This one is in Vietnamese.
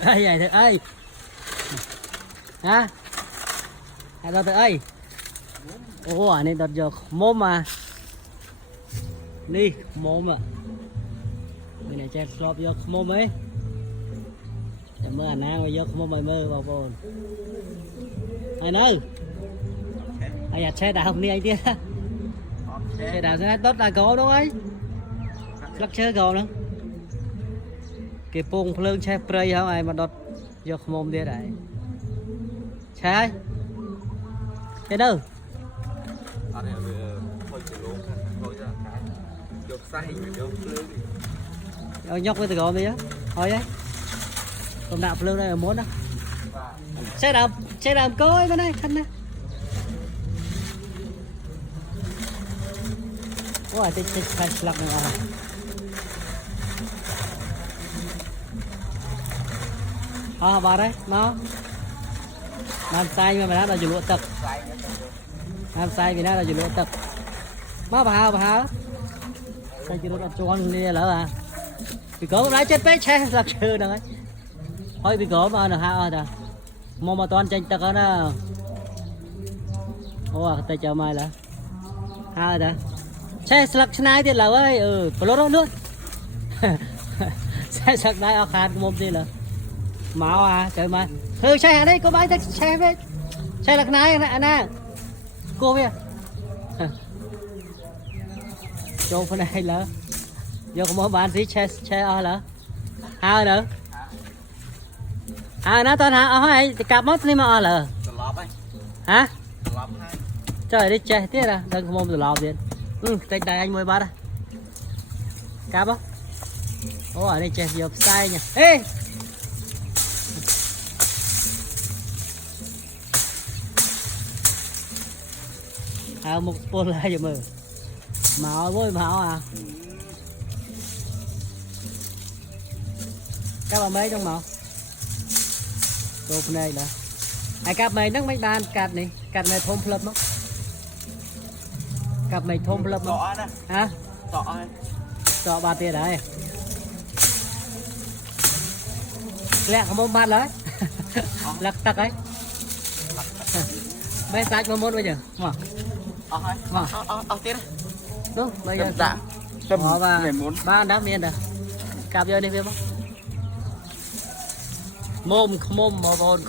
ơi vậy ơi hả hay đâu ơi ủa này đợt giờ mồm mà đi mồm à bên này che slop giờ mồm ấy mơ anh ăn bây giờ mồm mày mơ vào bồn ai nơi ai nhặt xe đạp đi anh kia xe đạp sẽ tốt là có đúng không lắc chơi gò nữa cái bông phơi che spray không ai mà đọt giờ mồm đi đấy xe thế đâu nhóc với từ gò đi á thôi đấy còn đạp lưng đây là muốn đó xe đạp coi bên đây thân này ủa thì phải lắc nữa bà đấy nó làm sai mà nó là dù lụa tập làm sai vì nó là dù lụa tập má bà hả sao chưa nó cho con đi lỡ à vì cỡ lái chết bé xe làm chưa đâu ấy thôi vì cỡ mà là hao rồi mong mà toàn tranh tật đó ủa tay chờ mai là hao rồi xe sạc này thì là ơi lốt đó luôn xe sạc này ở khát mồm gì là máu à trời mà xe ở đây có bãi xe với xe lạc này nè cô kìa chỗ phần này là giờ có mỗi bạn gì xe ở là hai nữa nó tên hả hỏi cặp mất đi mà ở là hả trời đi chơi tiếc ra đừng có mồm từ lò tiền tay đây anh mới bắt đây cặp á ô ở đây chơi giờ sai nhỉ ê một bồn lại giờ mờ màu với màu à các bạn mấy trong màu đồ này là ai cặp mày nắng mấy bàn cặp này thôm flop không cặp mày thôm flop không hả trọ ba tiền đấy lẹ có môn ban đấy lắc tắc ấy mấy sạch mà môn bây giờ tiếc đúng bây giờ dạ và ba đá miên rồi cặp vô đi biết không mồm mồm